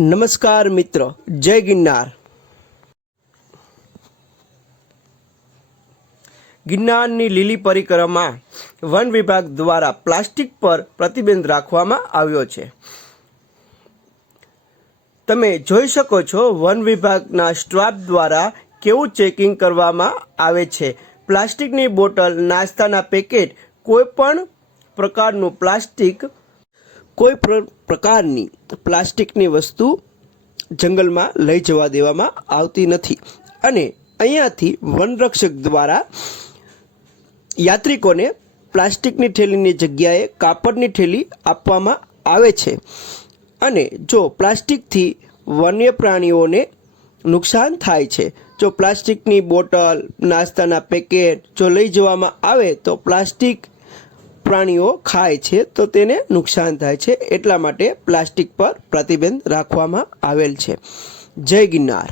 નમસ્કાર મિત્રો, જય ગિરનાર. ગિરનારની લીલી પરિક્રમા વન વિભાગ દ્વારા પ્લાસ્ટિક પર પ્રતિબંધ રાખવામાં આવ્યો છે. તમે જોઈ શકો છો વન વિભાગના સ્ટાફ દ્વારા કેવું ચેકિંગ કરવામાં આવે છે. પ્લાસ્ટિકની બોટલ, નાસ્તાના પેકેટ, કોઈ પણ પ્રકારની પ્લાસ્ટિકની વસ્તુ જંગલમાં લઈ જવા દેવામાં આવતી નથી. અને અહીંયાથી વનરક્ષક દ્વારા યાત્રિકોને પ્લાસ્ટિકની થેલીની જગ્યાએ કાપડની થેલી આપવામાં આવે છે. અને જો પ્લાસ્ટિકથી વન્ય પ્રાણીઓને નુકસાન થાય છે, જો પ્લાસ્ટિકની બોટલ, નાસ્તાના પેકેટ જો લઈ જવામાં આવે તો પ્લાસ્ટિક પ્રાણીઓ ખાય છે તો તેને નુકસાન થાય છે. એટલા માટે પ્લાસ્ટિક પર પ્રતિબંધ રાખવામાં આવેલ છે. જય ગિરનાર.